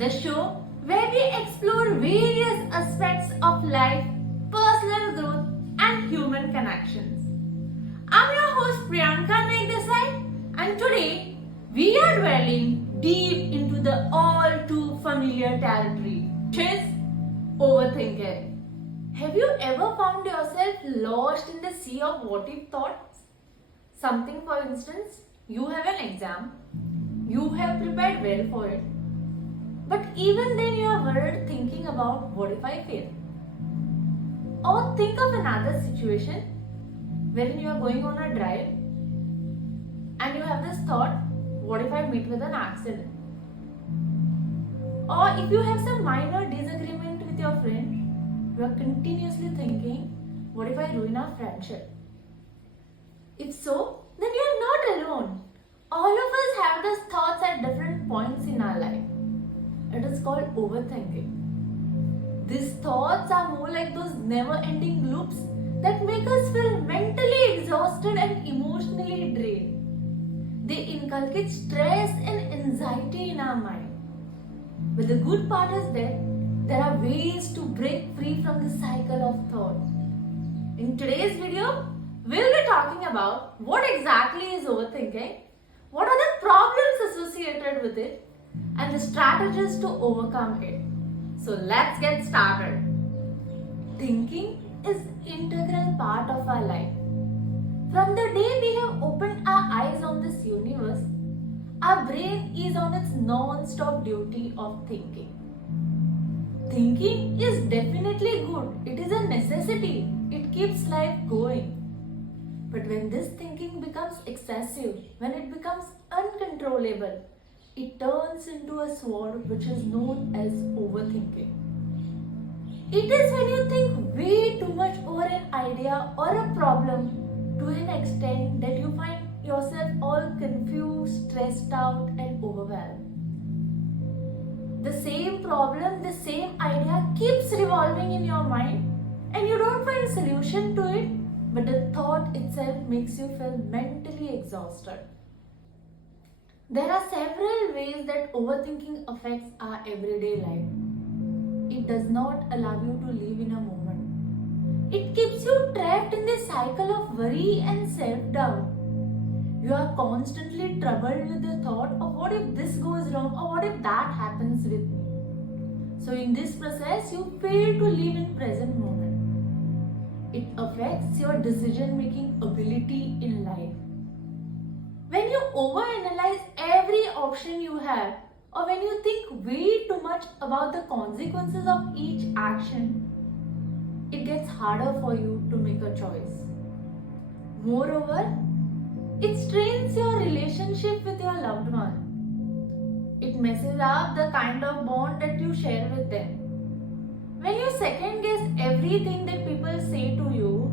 the show where we explore various aspects of life, personal growth, and human connections. I'm your host Priyanka Naik Desai, and today we are dwelling deep into the all too familiar territory, which is overthinking. Have you ever found yourself lost in the sea of what if thoughts? Something, for instance, you have an exam, you have prepared well for it, but even then you are worried thinking about what if I fail? Or think of another situation wherein you are going on a drive and you have this thought, what if I meet with an accident? Or if you have some minor disagreement with your friend, you are continuously thinking, what if I ruin our friendship? If so, then you are not alone. All of us have these thoughts at different points in our life. It is called overthinking. These thoughts are more like those never-ending loops that make us feel mentally exhausted and emotionally drained. They inculcate stress and anxiety in our mind. But the good part is that there are ways to break free from the cycle of thoughts. In today's video, we'll be talking about what exactly is overthinking, what are the problems associated with it, and the strategies to overcome it. So let's get started. Thinking is an integral part of our life. From the day we have opened our eyes on this universe, our brain is on its non-stop duty of thinking. Thinking is definitely good. It is a necessity. It keeps life going. But when this thinking becomes excessive, when it becomes uncontrollable, it turns into a sword which is known as overthinking. It is when you think way too much over an idea or a problem to an extent that you find yourself all confused, stressed out, and overwhelmed. The same problem, the same idea keeps revolving in your mind and you don't find a solution to it, but the thought itself makes you feel mentally exhausted. There are several ways that overthinking affects our everyday life. It does not allow you to live in a moment. It keeps you trapped in this cycle of worry and self-doubt. You are constantly troubled with the thought of what if this goes wrong or what if that happens with me. So in this process, you fail to live in present moment. It affects your decision-making ability in life. When you overanalyze every option you have, or when you think way too much about the consequences of each action, it gets harder for you to make a choice. Moreover, it strains your relationship with your loved one. It messes up the kind of bond that you share with them. When you second guess everything that people say to you,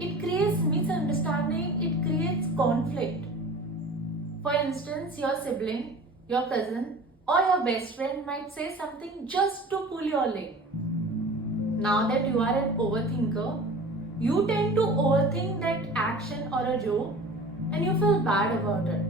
it creates misunderstanding, it creates conflict. For instance, your sibling, your cousin, or your best friend might say something just to pull your leg. Now that you are an overthinker, you tend to overthink that action or a joke and you feel bad about it.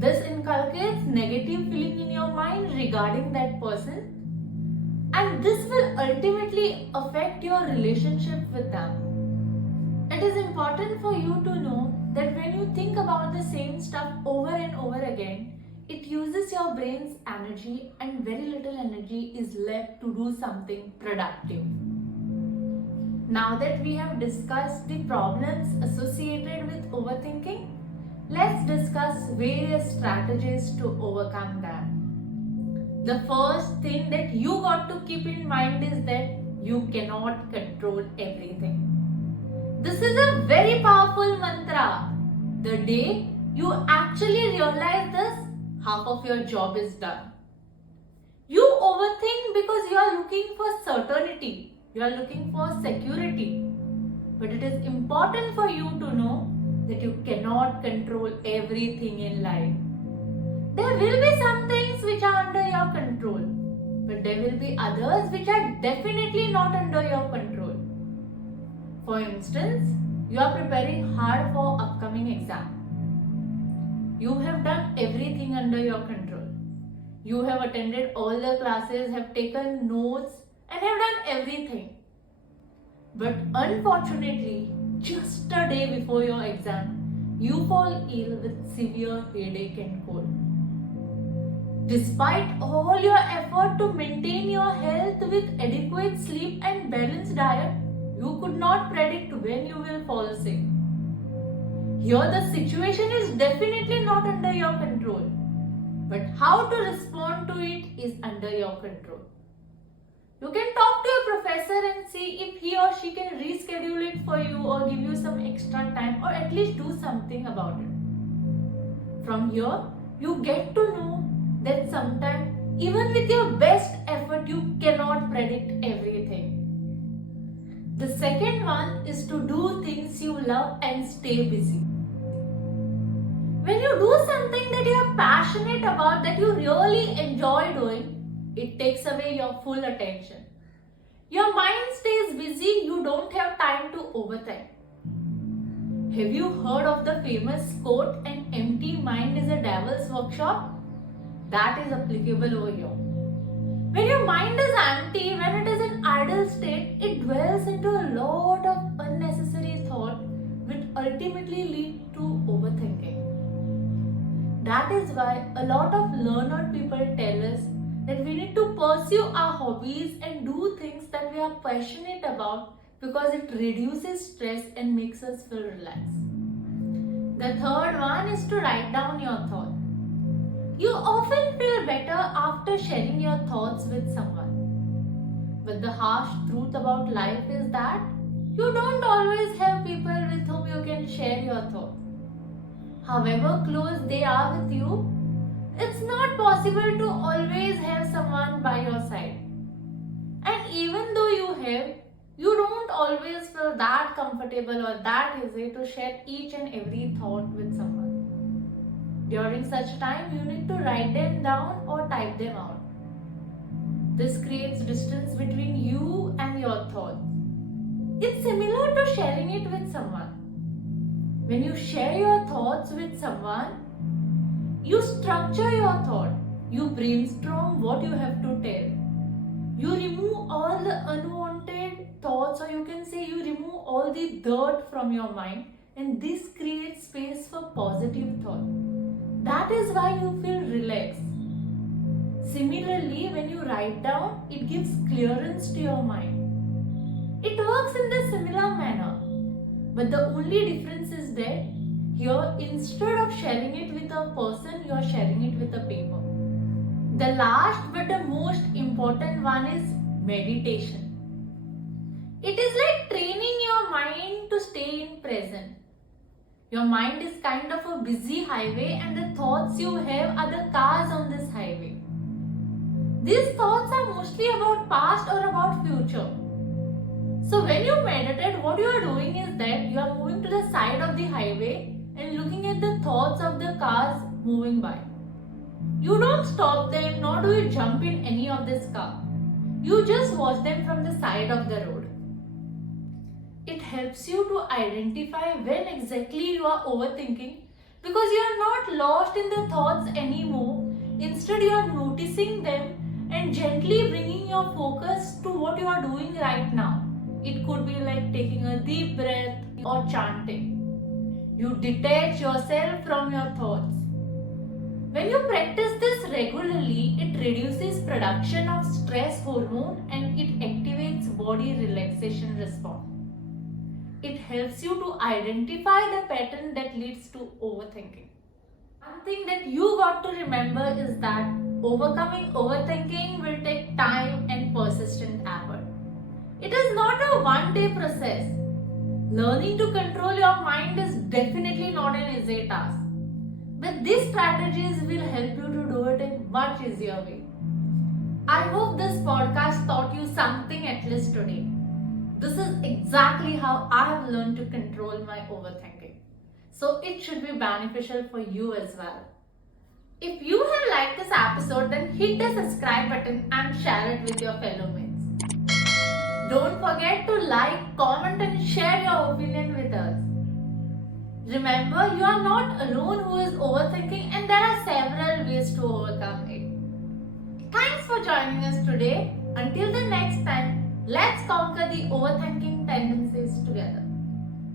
This inculcates negative feeling in your mind regarding that person, and this will ultimately affect your relationship with them. It is important for you to know that when you think about the same stuff over and over again, it uses your brain's energy and very little energy is left to do something productive. Now that we have discussed the problems associated with overthinking, let's discuss various strategies to overcome them. The first thing that you got to keep in mind is that you cannot control everything. This is a very powerful mantra. The day you actually realize this, half of your job is done. You overthink because you are looking for certainty. You are looking for security. But it is important for you to know that you cannot control everything in life. There will be some things which are under your control, but there will be others which are definitely not under your control. For instance, you are preparing hard for upcoming exam. You have done everything under your control. You have attended all the classes, have taken notes, and have done everything. But unfortunately, just a day before your exam, you fall ill with severe headache and cold. Despite all your effort to maintain your health with adequate sleep and balanced diet, you could not predict when you will fall sick. Here, the situation is definitely not under your control, but how to respond to it is under your control. You can talk to your professor and see if he or she can reschedule it for you or give you some extra time or at least do something about it. From here, you get to know that sometimes, even with your best effort, you cannot predict everything. The second one is to do things you love and stay busy. When you do something that you are passionate about, that you really enjoy doing, it takes away your full attention. Your mind stays busy, you don't have time to overthink. Have you heard of the famous quote, "An empty mind is a devil's workshop"? That is applicable over here. When your mind is empty, when it is in idle state, it dwells into a lot of unnecessary thought which ultimately lead to overthinking. That is why a lot of learned people tell us that we need to pursue our hobbies and do things that we are passionate about because it reduces stress and makes us feel relaxed. The third one is to write down your thoughts. You often feel better after sharing your thoughts with someone. But the harsh truth about life is that you don't always have people with whom you can share your thoughts. However close they are with you, it's not possible to always have someone by your side. And even though you have, you don't always feel that comfortable or that easy to share each and every thought with someone. During such time, you need to write them down or type them out. This creates distance between you and your thoughts. It's similar to sharing it with someone. When you share your thoughts with someone, you structure your thought. You brainstorm what you have to tell. You remove all the unwanted thoughts, or you can say you remove all the dirt from your mind, and this creates space for positive thought. That is why you feel relaxed. Similarly, when you write down, it gives clearance to your mind. It works in the similar manner. But the only difference is that here, instead of sharing it with a person, you are sharing it with a paper. The last but the most important one is meditation. It is like training your mind to stay in present. Your mind is kind of a busy highway, and the thoughts you have are the cars on this highway. These thoughts are mostly about past or about future. So when you meditate, what you are doing is that you are moving to the side of the highway and looking at the thoughts of the cars moving by. You don't stop them, nor do you jump in any of this car. You just watch them from the side of the road. It helps you to identify when exactly you are overthinking, because you are not lost in the thoughts anymore. Instead, you are noticing them and gently bringing your focus to what you are doing right now. It could be like taking a deep breath or chanting. You detach yourself from your thoughts. When you practice this regularly, it reduces production of stress hormone and it activates body relaxation response. It helps you to identify the pattern that leads to overthinking. One thing that you got to remember is that overcoming overthinking will take time and persistent effort. It is not a one-day process. Learning to control your mind is definitely not an easy task. But these strategies will help you to do it in much easier way. I hope this podcast taught you something at least today. This is exactly how I have learned to control my overthinking. So it should be beneficial for you as well. If you have liked this episode, then hit the subscribe button and share it with your fellow mates. Don't forget to like, comment and share your opinion with us. Remember, you are not alone who is overthinking, and there are several ways to overcome it. for joining us today. Until the next time, let's conquer the overthinking tendencies together.